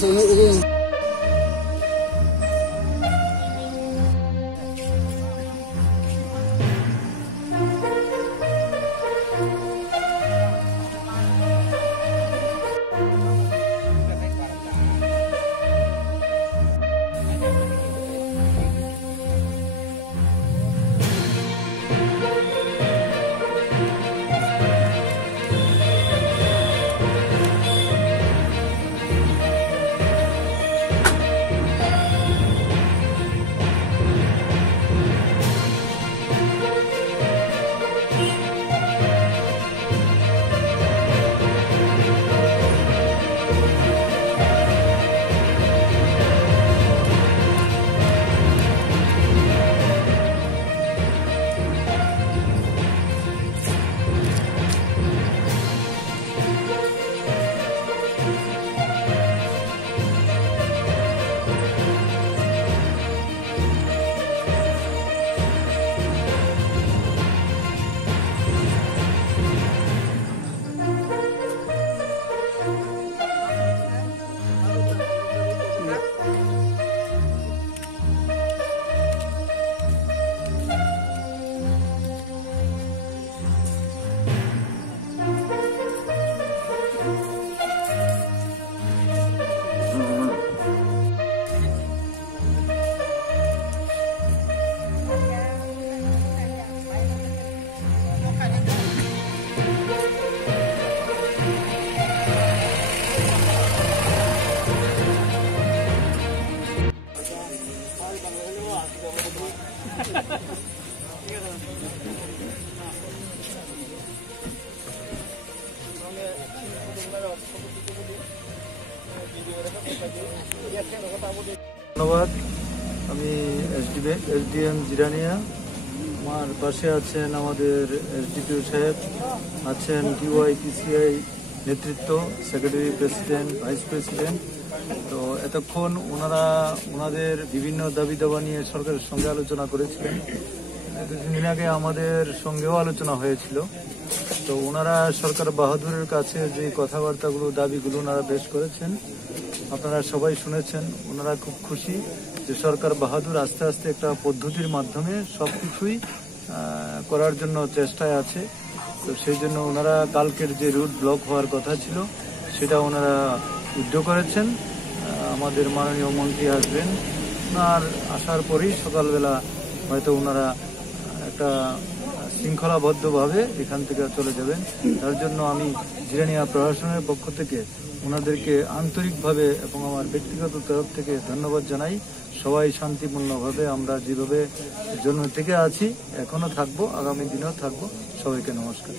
ধন্যবাদ। আমি এসডিএম জিরানিয়া। আমার পাশে আছেন আমাদের এসডিপিও সাহেব, আছেন ডিওয়াইপিসিআই নেতৃত্ব, সেক্রেটারি প্রেসিডেন্ট, ভাইস প্রেসিডেন্ট। তো এতক্ষণ ওনাদের বিভিন্ন দাবি দাবা নিয়ে সরকারের সঙ্গে আলোচনা করেছিলেন। কিছুদিন আগে আমাদের সঙ্গেও আলোচনা হয়েছিল। তো ওনারা সরকার বাহাদুরের কাছে যে কথাবার্তাগুলো, দাবিগুলো ওনারা পেশ করেছেন, আপনারা সবাই শুনেছেন। ওনারা খুব খুশি যে সরকার বাহাদুর আস্তে আস্তে একটা পদ্ধতির মাধ্যমে সবকিছুই করার জন্য চেষ্টায় আছে। তো সেই জন্য ওনারা কালকের যে রুট ব্লক হওয়ার কথা ছিল সেটা ওনারা উদ্যোগ করেছেন। আমাদের মাননীয় মন্ত্রী আসবেন, ওনার আসার পরেই সকালবেলা হয়তো ওনারা একটা শৃঙ্খলাবদ্ধভাবে এখান থেকে চলে যাবেন। তার জন্য আমি জিরানিয়া প্রশাসনের পক্ষ থেকে ওনাদেরকে আন্তরিকভাবে এবং আমার ব্যক্তিগত তরফ থেকে ধন্যবাদ জানাই। সবাই শান্তিপূর্ণভাবে আমরা যেভাবে জন্ম থেকে আছি, এখনো থাকবো, আগামী দিনেও থাকবো। সবাইকে নমস্কার।